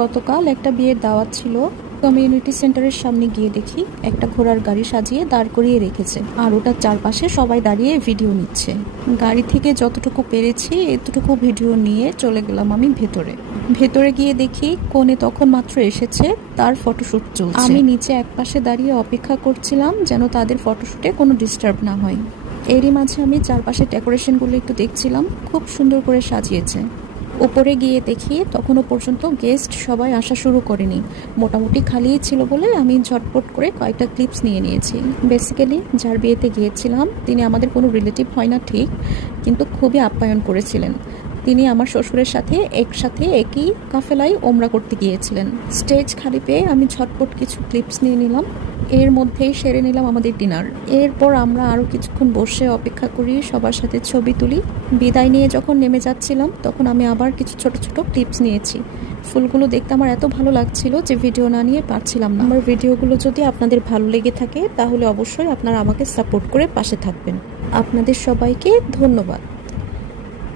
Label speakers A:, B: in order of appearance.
A: গতকাল একটা বিয়ের দাওয়াত ছিল কমিউনিটি সেন্টারের সামনে গিয়ে দেখি একটা ঘোড়ার গাড়ি সাজিয়ে দাঁড় করিয়ে রেখেছে আর ওটার চারপাশে সবাই দাঁড়িয়ে ভিডিও নিচ্ছে। গাড়ি থেকে যতটুকু পেরেছি এতটুকু ভিডিও নিয়ে চলে গেলাম আমি ভেতরে। ভেতরে গিয়ে দেখি কোণে তখন মাত্র এসেছে তার ফটোশ্যুট চলছে। আমি নিচে একপাশে দাঁড়িয়ে অপেক্ষা করছিলাম যেন তাদের ফটোশ্যুটে কোনো ডিস্টার্ব না হয়। এরই মাঝে আমি চারপাশে ডেকোরেশনগুলো একটু দেখছিলাম, খুব সুন্দর করে সাজিয়েছে। উপরে গিয়ে দেখি তখনও পর্যন্ত গেস্ট সবাই আসা শুরু করেনি। মোটামুটি খালিই ছিল বলে আমি ঝটপট করে কয়েকটা ক্লিপস নিয়ে নিয়েছি। বেসিক্যালি যার বিয়েতে গিয়েছিলাম, তিনি আমাদের কোনো রিলেটিভ হয় না ঠিক, কিন্তু খুবই আপ্যায়ন করেছিলেন। তিনি আমার শ্বশুরের সাথে একসাথে একই কাফেলায় ওমরা করতে গিয়েছিলেন। স্টেজ খালি পেয়ে আমি ঝটপট কিছু ক্লিপস নিয়ে নিলাম। এর মধ্যেই সেরে নিলাম আমাদের ডিনার। এরপর আমরা আরও কিছুক্ষণ বসে অপেক্ষা করি, সবার সাথে ছবি তুলি। বিদায় নিয়ে যখন নেমে যাচ্ছিলাম, তখন আমি আবার কিছু ছোট ছোট ক্লিপস নিয়েছি। ফুলগুলো দেখতে আমার এত ভালো লাগছিল যে ভিডিও না নিয়ে পারছিলাম না। আমার ভিডিওগুলো যদি আপনাদের ভালো লেগে থাকে, তাহলে অবশ্যই আপনারা আমাকে সাপোর্ট করে পাশে থাকবেন। আপনাদের সবাইকে ধন্যবাদ।